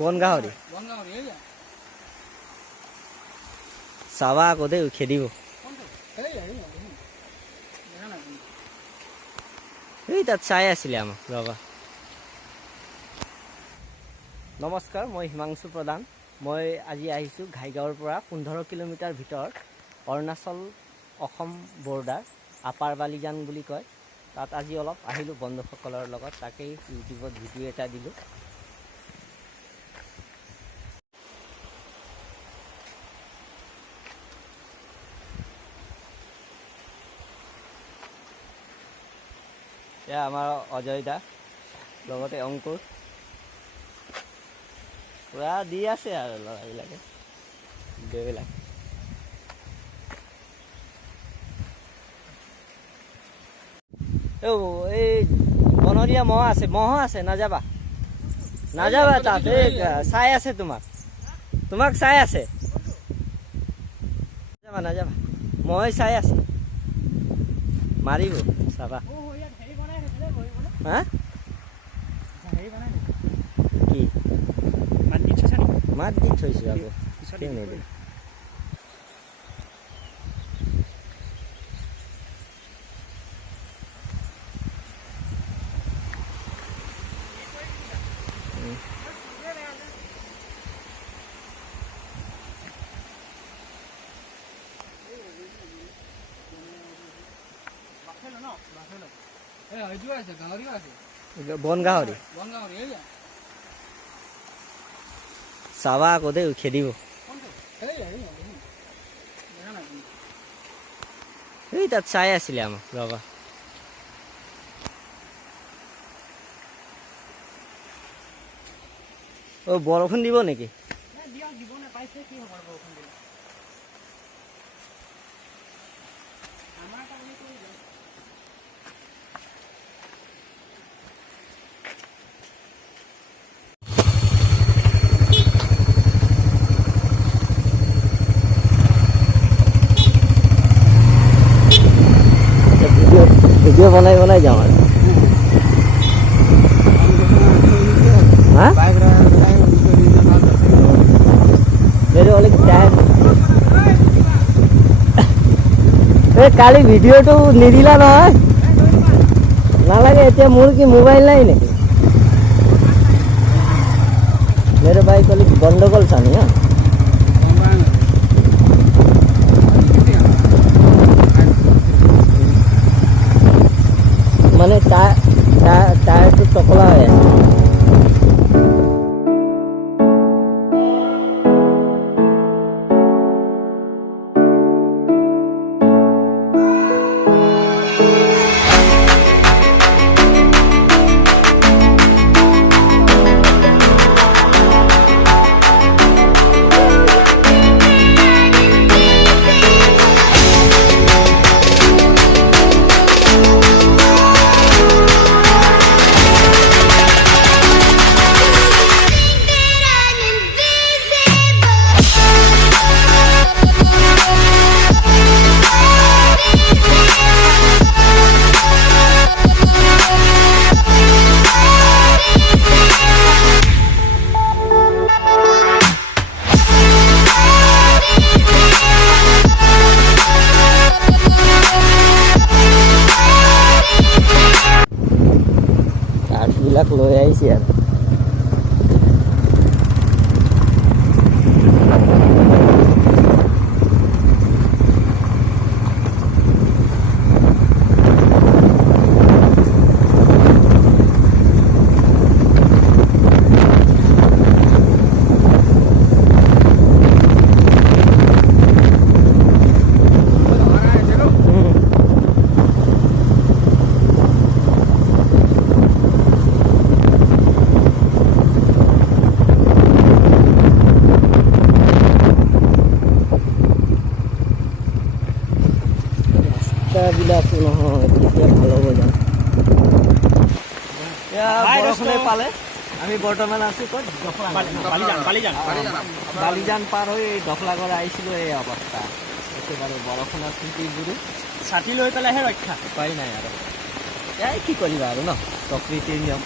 বন গাহৰি চাবা আকৌ দেই খেদিব এই তাত চাই আছিলে আমাক ৰবা নমস্কাৰ মই হিমাংশু প্ৰধান মই আজি আহিছোঁ ঘাইগাঁৱৰ পৰা 15 কিলোমিটাৰ ভিতৰত অৰুণাচল অসম বৰ্ডাৰ আপাৰ বালিজান বুলি কয় তাত আজি অলপ আহিলোঁ বন্ধুসকলৰ লগত তাকেই ইউটিউবত ভিডিঅ' এটা দিলোঁ এয়া আমাৰ অজয় দা লগতে অংকুৰ পুৰা দি আছে আৰু ল'ৰাবিলাকে ভিডিঅ'বিলাক এই বনৰীয়া মহ আছে নাযাবা তাত এই চাই আছে তোমাক চাই আছে নাযাবা মই চাই আছে মাৰিব চাবা হা কি মাত দি থৈছো আকৌ কিয় নিদিম বন গাহৰি চাবা আকৌ দেই খেদিব এই তাত চাই আছিলে আমাক ৰবা বৰষুণ দিব নেকি ভিডিঅ' বনাই যাওঁ আৰু কালি ভিডিঅ'টো নিদিলা নহয় নালাগে এতিয়া মোৰ কি মোবাইল নাই নেকি मेरे भाई को गंडगोल था नहीं माने टायर तो टकला है লৈ আহিছে আৰু বিলাকো নহয় তেতিয়া ভাল হ'ব জানো বৰষুণে পালে আমি বৰ্তমান আছো ক'ত বালিজান পাৰ হৈ দখলাগড় আহিছিলোঁ এই অৱস্থা একেবাৰে বৰষুণৰ তিতি বুৰি ছাতি লৈ পেলাইহে ৰক্ষা উপায় নাই আৰু এই কি কৰিবা আৰু ন প্ৰকৃতিৰ নিয়ম